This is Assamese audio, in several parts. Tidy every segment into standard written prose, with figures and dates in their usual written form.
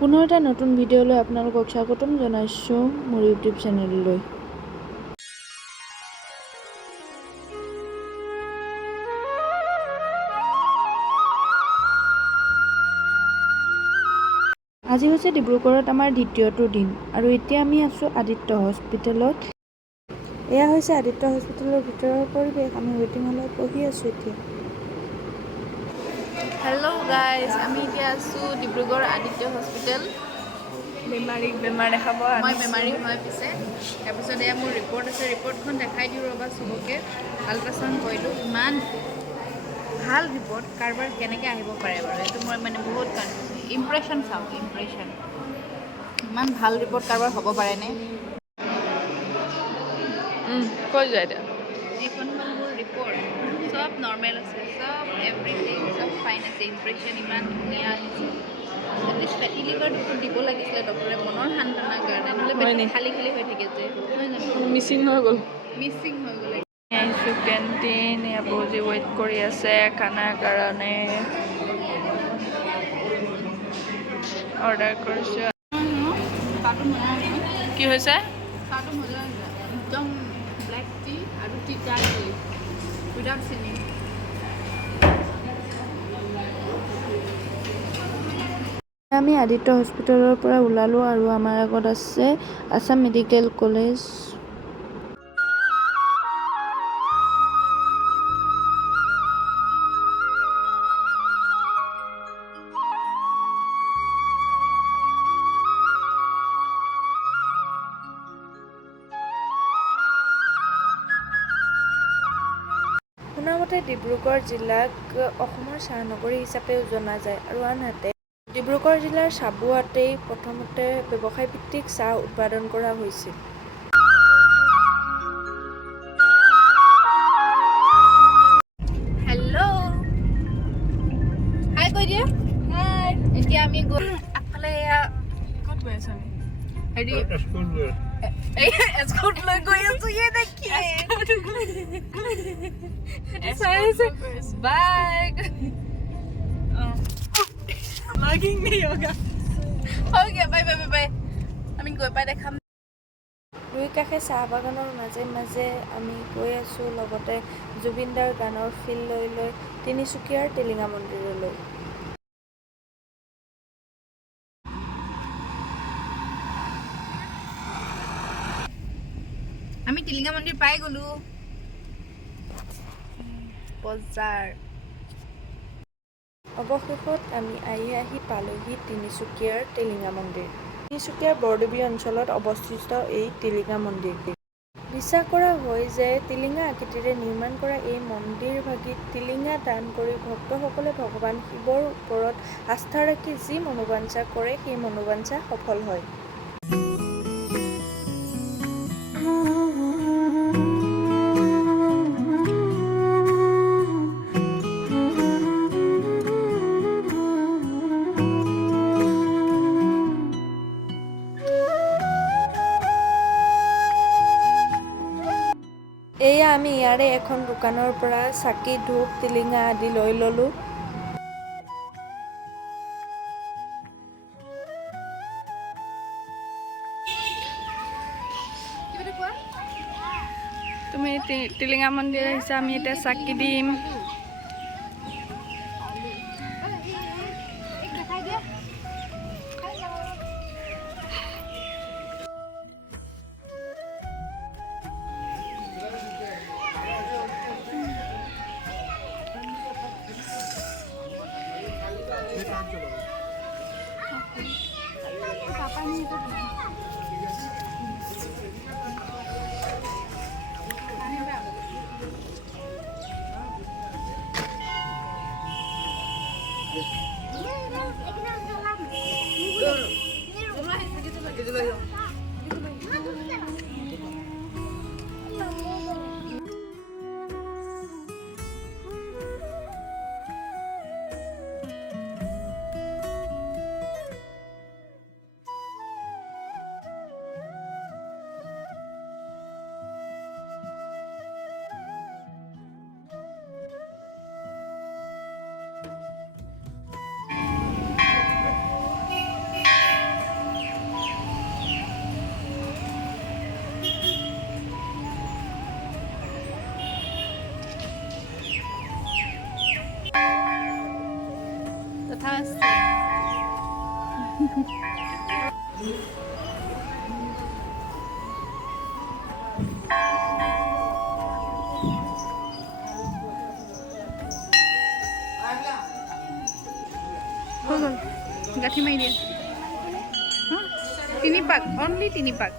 পুনৰ এটা নতুন ভিডিঅ'লৈ আপোনালোকক স্বাগতম জনাইছোঁ মোৰ ইউটিউব চেনেললৈ। আজি হৈছে ডিব্ৰুগড়ত আমাৰ দ্বিতীয়টো দিন আৰু এতিয়া আমি আছোঁ আদিত্য হস্পিটেলত। এয়া হৈছে আদিত্য হস্পিটেলৰ ভিতৰৰ পৰিৱেশ। আমি ৱেটিং হলত বহি আছোঁ এতিয়া। হেল্ল' গাইজ, আমি এতিয়া আছোঁ ডিব্ৰুগড় আদিত্য হস্পিটেল। বেমাৰীক বেমাৰ দেখাব মই বেমাৰী হয় পিছে। তাৰপিছত এয়া মোৰ ৰিপৰ্ট আছে, ৰিপৰ্টখন দেখাই দিওঁ ৰ'বা চবকে। আল্ট্ৰাচাউণ্ড কৰিলোঁ, ইমান ভাল ৰিপৰ্ট, কাৰোবাৰ কেনেকৈ আহিব পাৰে বাৰু, এইটো মই মানে বহুত ইমপ্ৰেশ্যন চাওঁ, ইমপ্ৰেশ্যন। ইমান ভাল ৰিপৰ্ট কাৰোবাৰ হ'ব পাৰেনে? কৈ যায় এতিয়া। এইখন হ'ল মোৰ ৰিপৰ্ট, চব নৰ্মেল আছে, চব এভৰিথিং চব ফাইন আছে, ইমপ্ৰেশ্যন ইমান ধুনীয়া আহিছে। এটলিষ্ট ফেটি লিভাৰটো দিব লাগিছিলে ডক্টৰে, মনৰ সান্তনাৰ কাৰণে, নহ'লে পেটটো খালী খালী হৈ থাকে যে, নহয় জানো? মিচিং হৈ গ'ল। মিচিং হৈ গ'লে আহিছোঁ কেণ্টিন, এয়া বৌজি ৱেইট কৰি আছে খানাৰ কাৰণে। অৰ্ডাৰ কৰিছোঁ। কি হৈছে? চাহটো মজা হৈছে, একদম ব্লেক টি আৰু তিতা টি উইদাউট চেনি। আমি আদিত্য হস্পিটেলৰ পৰা ওলালোঁ আৰু আমাৰ আগত আছে আছাম মেডিকেল কলেজ। শুনামতে ডিব্ৰুগড় জিলাক অসমৰ চাহ নগৰী হিচাপেও জনা যায় আৰু আনহাতে ডিব্ৰুগড় জিলাৰ চাবুৱাতেই প্ৰথমতে ব্যৱসায় ভিত্তিক চাহ উৎপাদন কৰা হৈছিল। হেল্ল' হাই কৈ দিয়া। হাই, এতিয়া আমি আগফালে এয়া ক'ত গৈ আছোঁ আমি? হেৰি এস্কৰ্ট লৈ গৈ আছোঁ, ইয়ে দেখিয়ে চাই আছে বাইক লাগিং নেহি হোগা। হৈ Gaya, bye bye bye bye, আমি গৈ পাই দেখাম। দুই কাষে চাহ বাগানৰ মাজে মাজে আমি গৈ আছোঁ, লগতে জুবিনদাৰ গানৰ ফিল লৈ লৈ তিনিচুকীয়াৰ টিলিঙা মন্দিৰলৈ। আমি টিলিঙা মন্দিৰ পাই গ'লোঁ। বজাৰ অৱশেষত আমি আহি পালোহি তিনিচুকীয়াৰ টিলিঙা মন্দিৰ। তিনিচুকীয়াৰ বৰদেৱী অঞ্চলত অৱস্থিত এই টিলিঙা মন্দিৰ। বিশ্বাস কৰা হয় যে টিলিঙা আকৃতিৰে নিৰ্মাণ কৰা এই মন্দিৰভাগিত টিলিঙা দান কৰি ভক্তসকলে ভগৱান শিৱৰ ওপৰত আস্থা ৰাখি যি মনোবাঞ্ছা কৰে সেই মনোবাঞ্ছা সফল হয়। এয়া আমি ইয়াৰে এখন দোকানৰ পৰা চাকি ধূপ টিলিঙা আদি লৈ ল'লোঁ। তুমি টিলিঙা মন্দিৰ আহিছা, আমি এতিয়া চাকি দিম। হৈ গ'ল গাঁঠি মাৰি দিয়া তিনি পাক অনলি তিনি পাক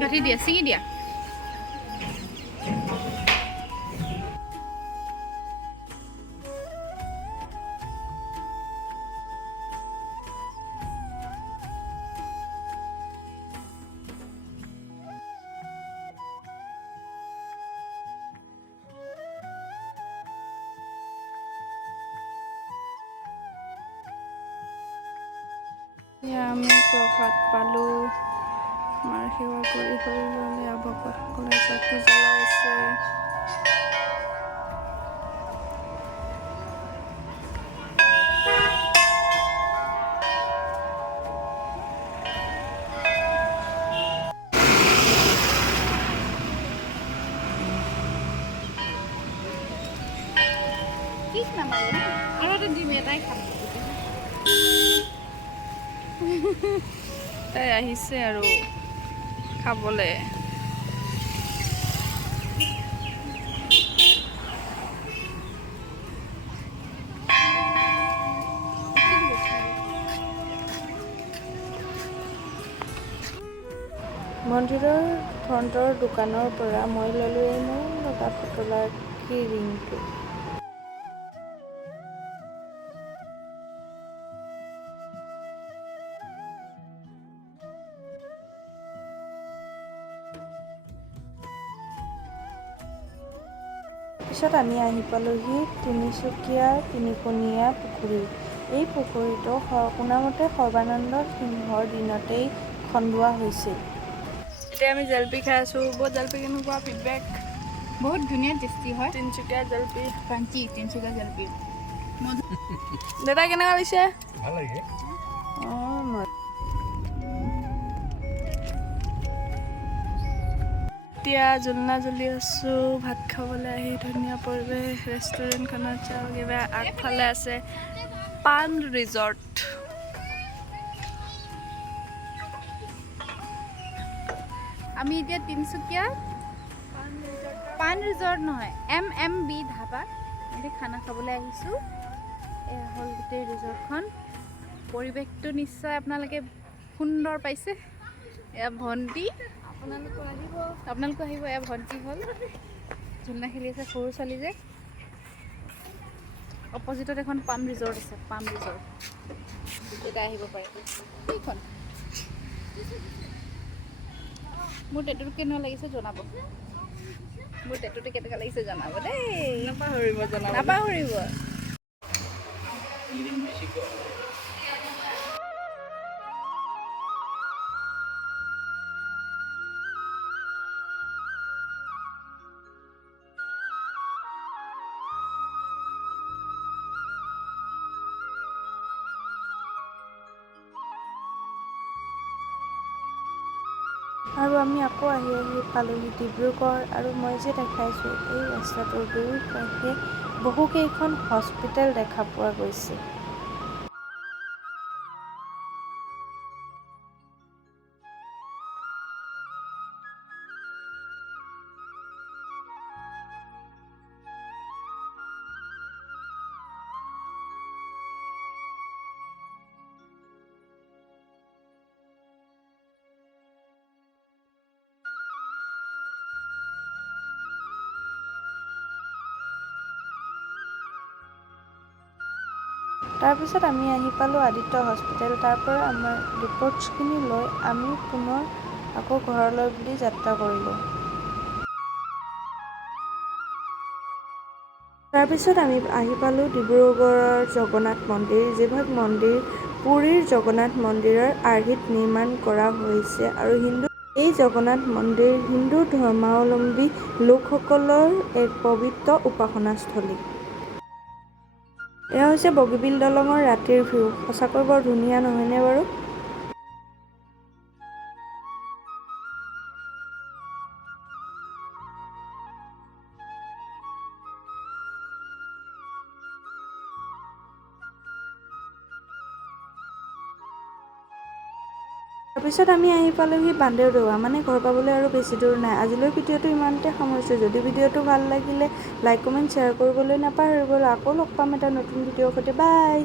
গাঁঠি দিয়া ছিঙি দিয়া আমি প্ৰসাদ পালোঁ মাৰ সেৱা কৰি হৈ গ'লে ভকতসকলে চাকি জ্বলাইছে ঠিক নামাৰো আৰু এটা ডিম এটাই খাম তাই আহিছে আৰু খাবলৈ মন্দিৰৰ ফ্ৰণ্টৰ দোকানৰ পৰা মই ল'লোঁ এই মোৰ লগা পুতলাৰ কি ৰিংটো পিছত আমি আহি পালোঁহি তিনিচুকীয়াৰ তিনিকোণীয়া পুখুৰী এই পুখুৰীটো শুনামতে সৰ্বানন্দ সিংহৰ দিনতেই খন্দোৱা হৈছিল এতিয়া আমি জেলপি খাই আছোঁ বহুত জেলপি কেনেকুৱা ফিডবেক বহুত ধুনীয়া টেষ্টি হয় তিনিচুকীয়া জেলপি ক্ৰাঞ্চি তিনিচুকীয়া জেলপি দাদা কেনেকুৱা লাগিছে ভাল লাগে এতিয়া জোলনা জ্বলি আছোঁ ভাত খাবলৈ আহি ধুনীয়া পৰিৱেশ ৰেষ্টুৰেণ্টখনত যাওঁ কিবা আগফালে আছে পান ৰিজৰ্ট আমি এতিয়া তিনিচুকীয়া পান ৰিজৰ্ট নহয় MMB ধাবা এতিয়া খানা খাবলৈ আহিছোঁ এয়া হ'ল গোটেই ৰিজৰ্টখন পৰিৱেশটো নিশ্চয় আপোনালোকে সুন্দৰ পাইছে এয়া ভণ্টি আপোনালোকো আহিব এয়া ভণ্টি হ'ল ঝুলনা খেলি আছে সৰু ছোৱালী যে অপজিটত এখন পাম ৰিজৰ্ট আছে পাম ৰিজৰ্ট এতিয়া আহিব পাৰে এইখন মোৰ টেটুটো কেনেকুৱা লাগিছে জনাব মোৰ টেটুটো কেনেকুৱা লাগিছে জনাব দেই নাপাহৰিব আৰু আমি আকৌ আহি পালোঁহি ডিব্ৰুগড় আৰু মই যে দেখাইছোঁ এই ৰাস্তাটোৰ দুয়োকাষে বহুকেইখন হস্পিটেল দেখা পোৱা গৈছে তাৰপিছত আমি আহি পালোঁ আদিত্য হস্পিটেল তাৰ পৰা আমাৰ ৰিপৰ্টছখিনি লৈ আমি পুনৰ আকৌ ঘৰলৈ বুলি যাত্ৰা কৰিলোঁ তাৰপিছত আমি আহি পালোঁ ডিব্ৰুগড়ৰ জগন্নাথ মন্দিৰ যিভাগ মন্দিৰ পুৰীৰ জগন্নাথ মন্দিৰৰ আৰ্হিত নিৰ্মাণ কৰা হৈছে আৰু এই জগন্নাথ মন্দিৰ হিন্দু ধৰ্মাৱলম্বী লোকসকলৰ এক পবিত্ৰ উপাসনাস্থলী এয়া হৈছে বগীবিল দলঙৰ ৰাতিৰ ভিউ সঁচাকৈ বৰ ধুনীয়া নহয়নে বাৰু তাৰপিছত আমি আহি পালোহি বান্দেৰদোৱা, মানে ঘৰ পাবলৈ আৰু বেছি দূৰ নাই। আজিলৈ ভিডিঅ'টো ইমানতে সামৰিছোঁ। যদি ভিডিঅ'টো ভাল লাগিলে লাইক কমেণ্ট শ্বেয়াৰ কৰিবলৈ নাপাহৰিব। আকৌ লগ পাম এটা নতুন ভিডিঅ'ৰ সৈতে। বাই।